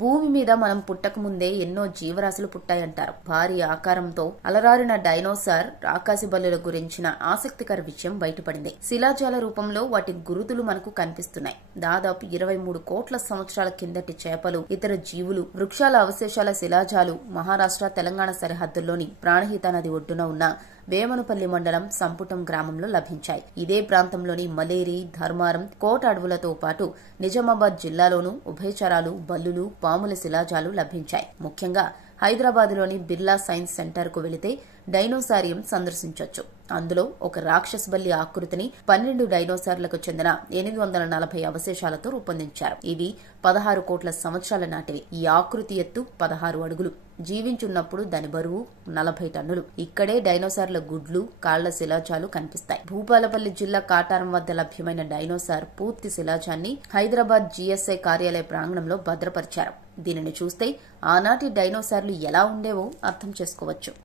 భూమి మీద మనం పుట్టక ముందే ఎన్నో జీవరాశులు పుట్టాయంటారు. భారీ ఆకారంతో అలరారిన డైనోసార్ ఆకాశబల్లుల గురించిన ఆసక్తికర విషయం బయటపడింది. శిలాజాల రూపంలో వాటి గురుతులు మనకు కనిపిస్తున్నాయి. దాదాపు 23 కోట్ల సంవత్సరాల కిందటి చేపలు, ఇతర జీవులు, వృక్షాల అవశేషాల శిలాజాలు మహారాష్ట్ర, తెలంగాణ సరిహద్దుల్లోని ప్రాణహిత నది ఒడ్డున ఉన్న వేమనపల్లి మండలం సంపుటం గ్రామంలో లభించాయి. ఇదే ప్రాంతంలోని మలేరి, ధర్మారం, కోట అడవులతో పాటు నిజామాబాద్ జిల్లాలోనూ ఉభయచరాలు, బల్లులు, పాముల శిలాజాలు లభించాయి. ముఖ్యంగా హైదరాబాద్లోని బిర్లా సైన్స్ సెంటర్ కు వెళితే డైనోసారియం సందర్శించొచ్చు. అందులో ఒక రాక్షస బల్లి ఆకృతిని 12 డైనోసార్లకు చెందిన 840 అవశేషాలతో రూపొందించారు. ఇవి 16 కోట్ల సంవత్సరాల నాటివి. ఈ ఆకృతి ఎత్తు 16 అడుగులు. జీవించున్నప్పుడు దాని బరువు 40 టన్నులు. ఇక్కడే డైనోసార్ల గుడ్లు, కాళ్ల శిలాజాలు కనిపిస్తాయి. భూపాలపల్లి జిల్లా కాటారం వద్ద లభ్యమైన డైనోసార్ పూర్తి శిలాజాన్ని హైదరాబాద్ జీఎస్ఐ కార్యాలయ ప్రాంగణంలో భద్రపరిచారు. దీనిని చూస్తే ఆనాటి డైనోసార్లు ఎలా ఉండేవో అర్థం చేసుకోవచ్చు.